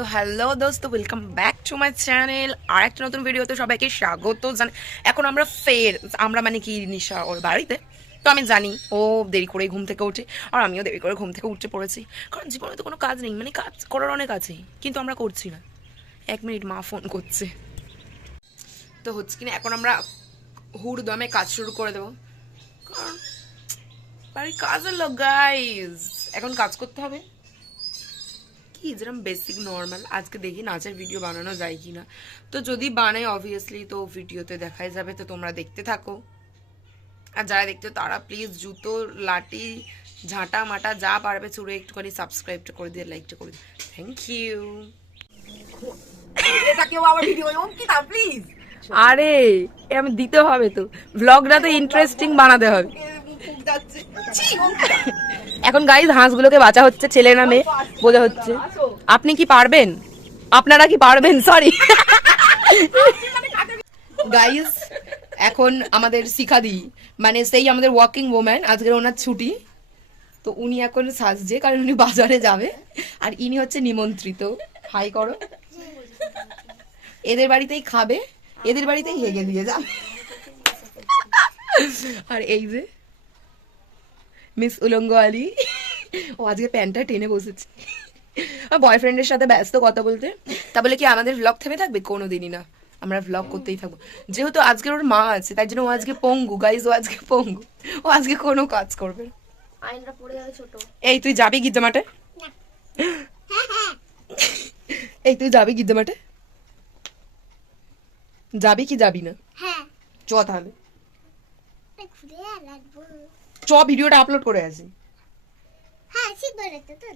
তো হ্যালো দোস্ত, welcome back to my channel. আর একটা নতুন ভিডিওতে সবাইকে স্বাগত জানাই। এখন আমরা মানে কি নিশা ওর বাড়িতে, তো আমি জানি ও দেরি করে ঘুম থেকে উঠে, আর আমিও দেরি করে ঘুম থেকে উঠে পড়েছি, কারণ জীবনে তো কোনো কাজ নেই, মানে কাজ করার অনেক আছে কিন্তু আমরা করছি না। 1 মিনিট, মা ফোন করছে। তো হচ্ছে কিনা এখন আমরা হুড়দমে কাজ শুরু করে দেবো, কারণ বাড়ির কাজের লোক গাইজ, এখন কাজ করতে হবে। কি যেরকম বেসিক নর্মাল আজকে দেখি নাচের ভিডিও বানানো যায় কিনা, তো যদি বানাই অবভিয়াসলি তো ভিডিওতে দেখাই যাবে, তো তোমরা দেখতে থাকো। আর যারা দেখতে তারা প্লিজ জুতো লাঠি ঝাঁটা মাটা যা পারবে ছুড়ে একটুখানি সাবস্ক্রাইবটা করে দিয়ে লাইকটা করে দিয়ে থ্যাংক ইউ। এটা কেউ আবার ভিডিও কি তা প্লিজ। আরে আমি দিতে হবে তো, ব্লগটা তো ইন্টারেস্টিং বানাতে হবে। এখন গাইজ হাঁসগুলোকে বাঁচা হচ্ছে, ছেলে না মেয়ে বোঝা হচ্ছে। আপনি কি পারবেন? আপনারা কি পারবেন? সরি গাইজ, এখন আমাদের শিখাদি মানে সেই আমাদের ওয়ার্কিং ওম্যান, আজকের ওনার ছুটি, তো উনি এখন সাজছে কারণ উনি বাজারে যাবে, আর ইনি হচ্ছে নিমন্ত্রিত। হাই করো। এদের বাড়িতেই খাবে, এদের বাড়িতেই হেগে দিয়ে যাবে। আর এই যে মিস উলঙ্গ আলী, ও আজকে প্যান্টটা টেনে বসেছে বয়ফ্রেন্ডের সাথে ব্যস্ত কথা বলতে। তা বলে কি আমাদের ভ্লগ থেমে থাকবে? কোনোদিনই না, আমরা ভ্লগ করতেই থাকবো। যেহেতু আজকের ওর মা আছে তাই জন্য ও আজকে পঙ্গু গাইজ, ও আজকে পঙ্গু, ও আজকে কোনো কাজ করবে না। আইনটা পড়ে যাবে ছোট। এই তুই যাবি গিদ্দা মাঠে? এই তুই যাবি গিদ্দা মাঠে? যাবি কি যাবি না? হ্যাঁ চ তাহলে, ঘুরে লাগবো। চ ভিডিওটা আপলোড করে আসি। হ্যাঁ ঠিক বলেছো তো।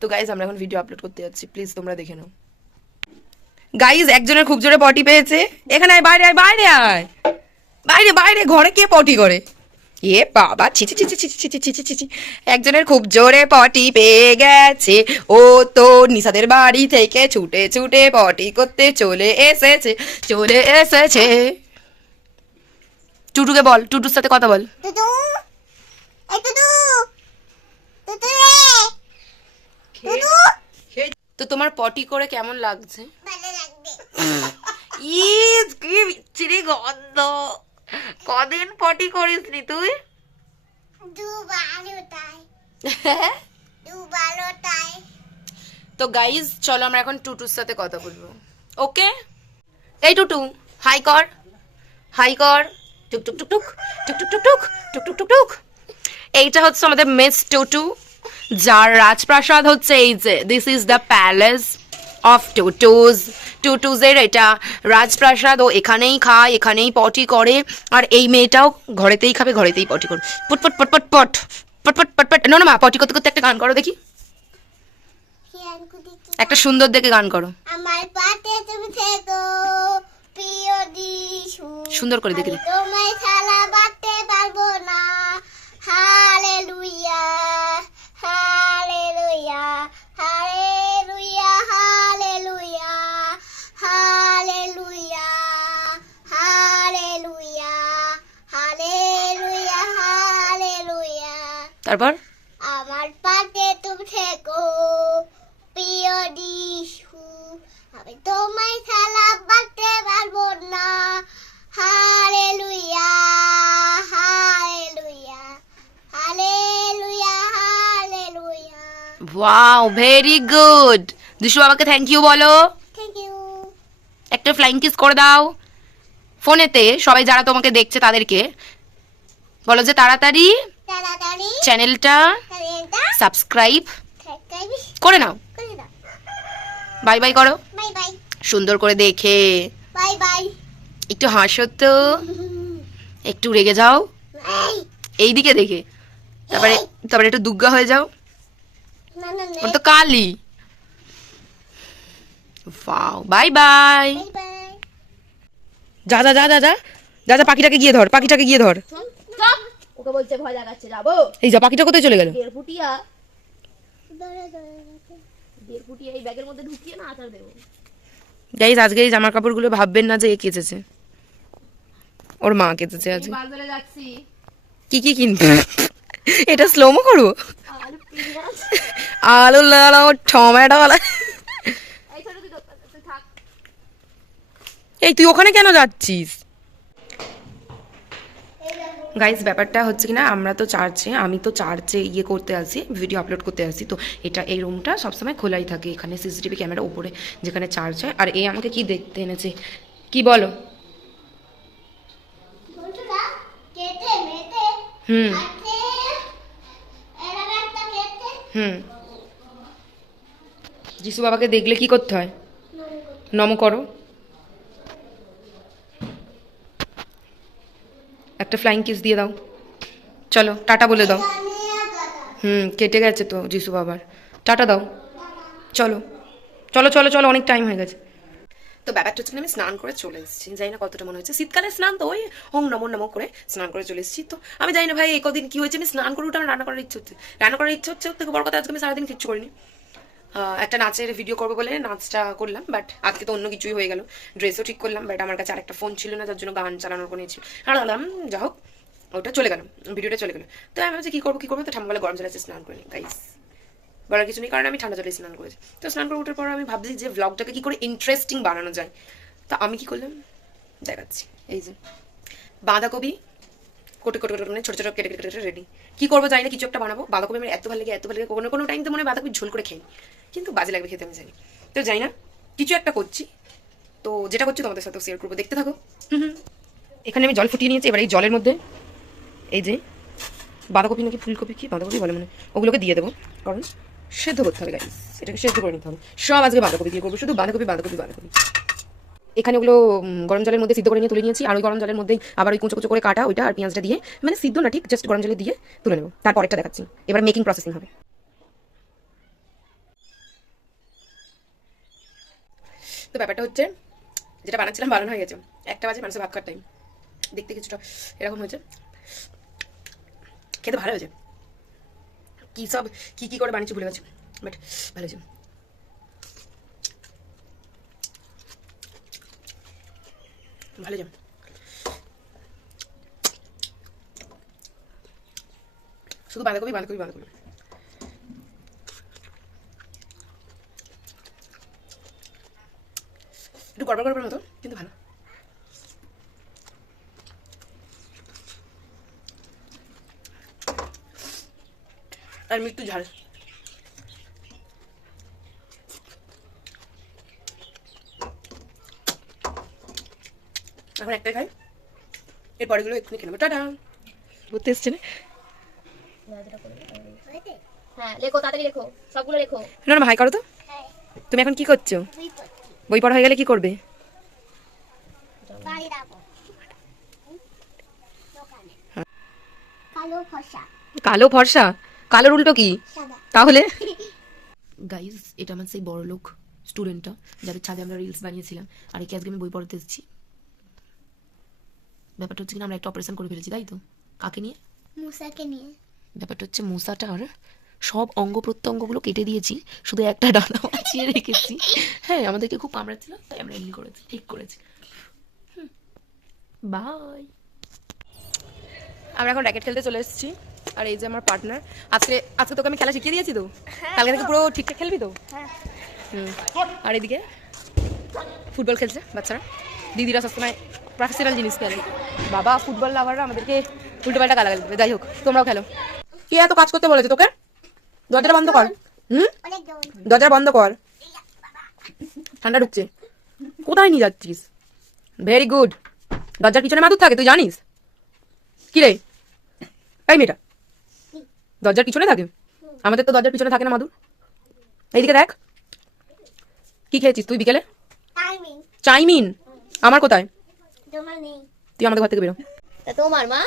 তো গাইজ আমরা এখন ভিডিও আপলোড করতে যাচ্ছি, প্লিজ তোমরা দেখে নাও। গাইজ একজনের খুব জোরে পটি পেয়েছে, এখানে আয়, বাইরে আয়, বাইরে আয়, বাইরে বাইরে, ঘরে কে পটি করে? এ বাবা, ছিচি ছিচি ছিচি ছিচি ছিচি ছিচি, একজনের খুব জোরে পটি পেয়ে গেছে, ও তো নিশাদের বাড়ি থেকে ছুটে ছুটে পটি করতে চলে এসেছে, চলে এসেছে। টুটুকে বল, টুটুর সাথে কথা বল। দুদু এই দুদু দুদু দুদু তো তোমার পটি করে কেমন লাগছে? ভালো লাগবে। ইস কি বিচ্ছিরি গন্ধ, কদিন পটি করিসনি তুই? দুবারোটায়। তো গাইজ চলো আমরা এখন টুটুর সাথে কথা বলবো, ওকে? এই টুটু, হাই কর, হাই কর, টুক টুক টুক টুক টুক টুক টুক টুক টুক টুক টুক টুক। এইটা হচ্ছে আমাদের মিস টুটু, যার রাজপ্রাসাদ হচ্ছে এই যে, this is the palace of Tutu's. টুটুজের এটা রাজপ্রাসাদ, ও এখানেই খায়, এখানেই পটি করে, আর এই মেয়েটাও ঘরেতেই খাবে, ঘরেতেই পটি করবে। পট পট পট পট পট পট পট পট পট। না না মা, পটি করতে করতে একটা গান করো দেখি, একটা সুন্দর দেখে গান করো, আমার পাতে তুমি থেকো প্রিয় দিশু, সুন্দর করে দেখে। তোমায় ছাড়া বাঁচতে পারবো না। Hallelujah hallelujah hallelujah hallelujah hallelujah hallelujah hallelujah hallelujah. তারপর আমার পাতে তুমি থেকো প্রিয় দিশু, আমি তোমায় ছাড়া বাঁচতে পারবো না। Hallelujah hallelujah hallelujah hallelujah. Wow, very good. Dishu বাবাকে থ্যাংক ইউ বলো, থ্যাংক ইউ। একটা ফ্লাইং কিস করে দাও ফোনেতে, সবাই যারা তোমাকে দেখছে তাদেরকে বলো যে তাড়াতাড়ি তাড়াতাড়ি চ্যানেলটা চ্যানেলটা সাবস্ক্রাইব সাবস্ক্রাইব করে নাও। করে দাও। বাই বাই করো, বাই বাই সুন্দর করে দেখে। Bye bye. একটু হাসো তো, একটু রেগে যাও এই এইদিকে দেখে, তারপরে তারপরে একটু দুগ্গা হয়ে যাও, না না ওর তো কালি। Wow, bye bye. Bye bye. যা যা যা যা যা যা যা, পাখিটাকে গিয়ে ধর, পাখিটাকে গিয়ে ধর। ওকে বলছে ভয় লাগাচ্ছে, যাবো। এই যা, পাখিটা কোথায় চলে গেল? দেড়ফুটিয়া দেড়ফুটিয়া এই ব্যাগের মধ্যে ঢুকিয়ে না আচার দেবো। গাইজ আজকে এই জামা কাপড়গুলো ভাববেন না যে এ কেচেছে, ওর মা কেচেছে আজকে। বাজারে যাচ্ছি। কি কি কিনতে? এটা স্লোমো করবো? আলু লালো টমেটো এই ছোট তুই থাক। এই তুই ওখানে কেন যাচ্ছিস? গাইজ ব্যাপারটা হচ্ছে কিনা আমরা তো চার্চে আমি তো চার্চে ইয়ে করতে আসি ভিডিও আপলোড করতে আসি তো এটা এই রুমটা সবসময় খোলাই থাকে এখানে সিসিটিভি ক্যামেরা উপরে যেখানে চার্জ হয় আর এই আমাকে কি দেখতে এনেছে কি বলো হুম হুম যিশু বাবাকে দেখলে কি করতে হয় নম করো একটা ফ্লাইং কিস দিয়ে দাও চলো টাটা বলে দাও কেটে গেছে তো যিশু বাবার টাটা দাও চলো চলো চলো চলো অনেক টাইম হয়ে গেছে তো ব্যাপারটা হচ্ছে আমি স্নান করে চলে এসেছি জানি না কতটা মনে হচ্ছে শীতকালে স্নান তো ওই হোম নমো নমো করে স্নান করে চলে এসেছি তো আমি জানি না ভাই এই কদিন কি হয়েছে আমি স্নান করে উঠে আমার রান্না করার ইচ্ছে হচ্ছে রান্না করার ইচ্ছে হচ্ছে থেকে বড় কথা আজকে আমি সারাদিন কিচ্ছু করিনি একটা নাচের ভিডিও করবো বলে নাচটা করলাম বাট আজকে তো অন্য কিছুই হয়ে গেল ড্রেসও ঠিক করলাম বাট আমার কাছে আরেকটা ফোন ছিল না যার জন্য গান চালানোর কোনো ইচ্ছে হারালাম যা হোক ওটা চলে গেল ভিডিওটা চলে গেলো তো আমি ভাবছি কী করবো তো ঠান্ডা গরম জলে স্নান করে নিই গাইস বলার কিছু নেই কারণ আমি ঠান্ডা জলে স্নান করেছি তো স্নান করে ওঠার পর আমি ভাবছি যে ভ্লগটাকে কী করে ইন্টারেস্টিং বানানো যায় তা আমি কি করলাম দেখাচ্ছি এই যে বাঁধাকপি কোটে কোটে কোটে ছোটো ছোটো কেটে কেটে কেটে রেডি কী করবো জানি না কিছু একটা বানাবো বাঁধাকপি আমার এত ভালো লাগে কোনো কোনো টাইম তো মনে হয় বাঁধাকপি ঝোল করে খেয়ে কিন্তু বাজে লাগবে খেতে আমি জানি তো জানি না কিছু একটা করছি তো যেটা করছি তোমাদের সাথেও শেয়ার করবো দেখতে থাকো এখানে আমি জল ফুটিয়ে নিয়েছি এবার এই জলের মধ্যে এই যে বাঁধাকপি নাকি ফুলকপি কি বাঁধাকপি বলে মানে ওগুলোকে দিয়ে দেবো কারণ সেদ্ধ করতে হবে গাইস এটাকে সেদ্ধ করে নিতে হবে সব আজকে বাঁধাকপি দিয়ে করবো শুধু বাঁধাকপি বাঁধাকপি বাঁধাকপি এখানে ওগুলো গরম জলের মধ্যে সিদ্ধ করে নিয়ে তুলে নিয়েছি আর ওই গরম জলের মধ্যেই আবার ওই কুচো কুচো করে কাটা ওইটা আর পেঁয়াজটা দিয়ে মানে সিদ্ধ না ঠিক জাস্ট গরম জলে দিয়ে তুলে নেবো তারপরেরটা দেখাচ্ছি এবার মেকিং প্রসেসিং হবে তো ব্যাপারটা হচ্ছে যেটা বানাচ্ছিলাম বানানো হয়ে গেছে 1টা বাজে মানুষের ভাত খাওয়ার টাইম দেখতে কিছুটা এরকম হয়েছে খেতে ভালো হয়েছে কী সব কী করে বানিয়েছি ভুলে গেছি বাট ভালো হয়েছে ভালো যাম শুধু বাঁধাকপি বাঁধাকপি বাঁধাকপি একটু গড়বড় গড়বড় মতো কিন্তু ভালো আর মৃত্যু ঝাল এখন একটাই খাই এর পরেগুলো এক্ষুনি খেয়ে নেবো টাটা ঘুরতে এসছে না হ্যাঁ লেখো তাড়াতাড়ি লেখো সবগুলো লেখো না না ভাই করো তো তুমি এখন কি করছো বই পড়া হয়ে গেলে কি করবে কালো ফর্সা কালোর উল্টো কি তাহলে গাইজ এটা আমার সেই বড় লোক স্টুডেন্টটা যাদের ছাদে আমরা রিলস বানিয়েছিলাম আর একে আজকে আমি বই পড়াতে এসেছি ব্যাপারটা হচ্ছে কিনা আমরা একটা অপারেশন করে ফেলেছি তাই তো কাকে নিয়ে মুসাকে নিয়ে ব্যাপারটা হচ্ছে মূসাটার সব অঙ্গ প্রত্যঙ্গগুলো কেটে দিয়েছি শুধু একটা ডানা বাঁচিয়ে রেখেছি হ্যাঁ আমাদেরকে খুব কামড়াচ্ছিল তাই আমরা এমনি করেছি ঠিক করেছি বাই আমরা এখন র্যাকেট খেলতে চলে এসেছি আর এই যে আমার পার্টনার আজকে আজকে তোকে আমি খেলা শিখিয়ে দিয়েছি তো কালকে থেকে পুরো ঠিকঠাক খেলবি তো আর এদিকে ফুটবল খেলছে বাচ্চারা দিদিরা সবসময় প্রফেশনাল জিনিস খেলে বাবা ফুটবল লাভাররা আমাদেরকে উল্টোপাল্টা গালাগালি দেবে যাই হোক তোমরাও খেলো কে এত কাজ করতে বলেছে তোকে দরজাটা বন্ধ কর দরজা বন্ধ কর ঠান্ডা ঢুকছে কোথায় নিয়ে যাচ্ছিস ভেরি গুড দরজার পিছনে মাদুর থাকে তুই জানিস কি রে এই মেয়েটা দরজার পিছনে থাকে আমাদের তো দরজার পিছনে থাকে না মাদুর এইদিকে দেখ কি খেয়েছিস তুই বিকেলে চাইমিন আমার কোথায় তুই আমাদের ঘর থেকে বেরো তোমার মা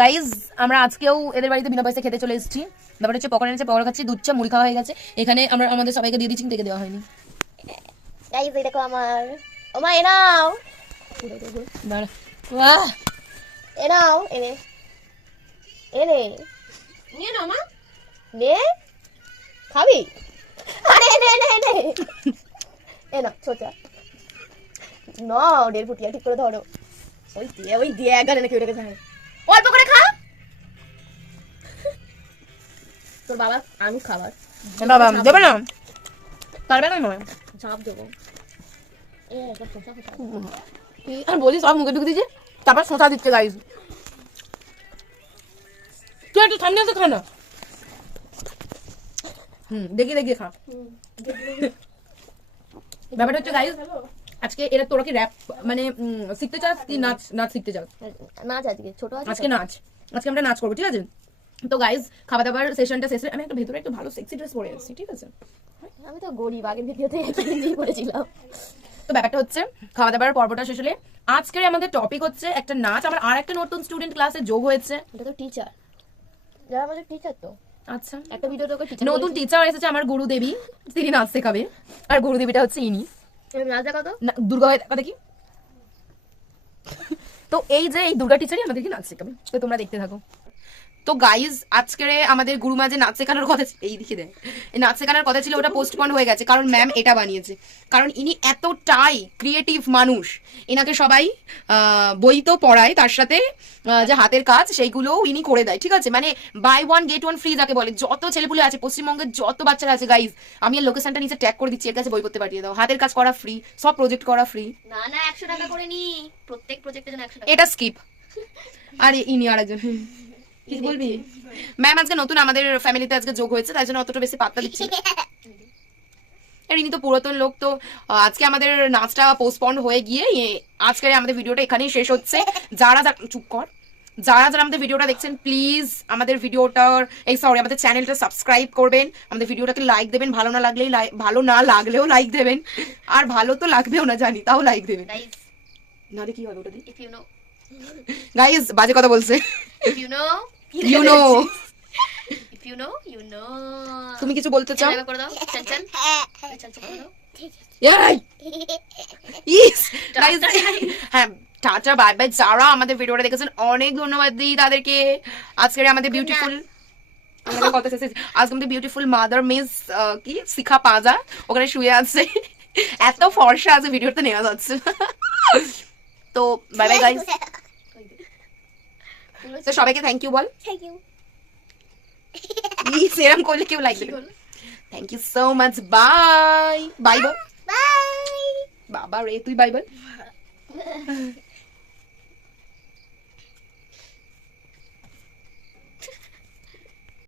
গাইজ আমরা আজকেও এদের বাড়িতে বিনা পয়সা খেতে চলে এসেছি ব্যাপারটা হচ্ছে পকোড়া এনেছে পকোড়া খাচ্ছি দুধ চা মুড়ি খাওয়া হয়ে গেছে এখানে আমরা আমাদের সবাইকে দিয়ে দিচ্ছি থেকে দেওয়া হয়নি গাইস এই দেখো আমার ও মা এ নাও দাঁড়া বাহ এ নাও এনে এনে নিয়ে নাও মা নে খাবি আরে এনে এনে এনে এ না ছোটা নাও দেড় ফুটিয়া ঠিক করে ধরো ওই দিয়ে গালে নাকি ওটাকে খায় অল্প করে খা তোর বাবা আমি খাবার বাবা দেবে না, পারবে না নয়। ঝাঁপ দেবো। একদম শসা খসা। আর বলি সব মুখে ঢুকে দিয়েছে, তারপর শোঁসা দিচ্ছে গাইস। তুই একটু সামনে এসে খা না। দেখি দেখি খা। ব্যাপারটা হচ্ছে গাইস, আজকে এরা তোরা কি র্যাপ মানে শিখতে চাস কি নাচ নাচ শিখতে চাস? নাচ আজকে ছোট আছে আজকে নাচ, আজকে আমরা নাচ করবো, ঠিক আছে? তো গাইস খাওয়া দাওয়ার সেশনটা শেষে আমি একটা ভেতরে একটা ভালো সেক্সি ড্রেস পরে আসছি, ঠিক আছে? আমি তো গরিব, আগের ভিডিওতে গেঞ্জি পরেছিলাম। তো ব্যাপারটা হচ্ছে খাওয়া দাওয়ার পর্বটা শেষ হলে আজকের আমাদের টপিক হচ্ছে একটা নাচ। আমার আর একটা নতুন স্টুডেন্ট ক্লাসে যোগ হয়েছে। এটা তো টিচার, যারা আমাদের টিচার তো। আচ্ছা, একটা ভিডিওতে ওকে টিচার নতুন টিচার এসেছে আমার গুরুদেবী, তিনি নাচ শেখাবে। আর গুরুদেবীটা হচ্ছে ইনি। নাচ দেখা তো। না, দুর্গা হয়ে দেখা দেখি। তো এই যে এই দুর্গা টিচারই আমাদেরকে নাচ শেখাবে, তো তোমরা দেখতে থাকো। তো গাইজ আজকে আমাদের গুরুমা যে নাচ শেখানোর কথা, এই দিকে দেয়, এই নাচ শেখানোর কথা ছিল, ওটা পোস্টপন্ড হয়ে গেছে কারণ ম্যাম এটা বানিয়েছে। কারণ ইনি এতটাই ক্রিয়েটিভ মানুষ, এনাকে সবাই বই তো পড়ায়, তার সাথে যে হাতের কাজ সেইগুলোও ইনি করে দেয়, ঠিক আছে? মানে buy one get one free যাকে বলে। যত ছেলেপুলে আছে পশ্চিমবঙ্গের, যত বাচ্চারা আছে গাইজ, আমি এর লোকেশনটা নিচে ট্যাগ করে দিচ্ছি, এর কাছে বই পড়তে পাঠিয়ে দাও। হাতের কাজ করা ফ্রি, সব প্রজেক্ট করা ফ্রি। না না 100 টাকা করে নি, প্রত্যেক প্রজেক্টের জন্য 100 টাকা। এটা স্কিপ। আর ইনি আরেকজন, কিছু বলবি? ম্যাম আজকে নতুন আমাদের ফ্যামিলিতে আজকে যোগ হয়েছে, তাই জন্য অতটা বেশি পাত্তা দিচ্ছি। আর ইনি তো পুরাতন লোক, তো আজকে আমাদের নাচটা পোস্টপন্ড হয়ে গিয়ে আজকে আমাদের ভিডিওটা এখানেই শেষ হচ্ছে। যারা চুপ কর, যারা যারা আমাদের ভিডিওটা দেখছেন প্লিজ আমাদের ভিডিওটার আমাদের চ্যানেলটা সাবস্ক্রাইব করবেন, আমাদের ভিডিওটাকে লাইক দেবেন, ভালো না লাগলেও লাইক দেবেন, আর ভালো তো লাগবেও না জানি, তাও লাইক দেবেন। নালে কি হবে ওটা দিয়ে? If you know, গাইস বাজে কথা বলছে। if you know, you know, if you know, you know. তুমি কিছু বলতে চাও? এভাবে করে দাও, চল চল চল চল করে দাও। এই ইস গাইস, হ্যাঁ টাটা বাই বাই। যারা আমাদের ভিডিওটা দেখেছেন অনেক ধন্যবাদ দিই তাদেরকে। আজকের আমাদের বিউটিফুল, আমাদের কথা শেষে আজকে আমাদের বিউটিফুল মাদার মিস কি শিখা পাজা ওখানে শুয়ে আছে, এত ফর্সা আছে ভিডিওতে নেওয়া যাচ্ছে। তো বাই বাই গাইস। তো সবাইকে থ্যাংক ইউ বল। Thank you. সেরকম করলে কেউ লাইক দেবে। Thank you so much, bye bye বল। Bye. বাবা রে তুই বাই বল।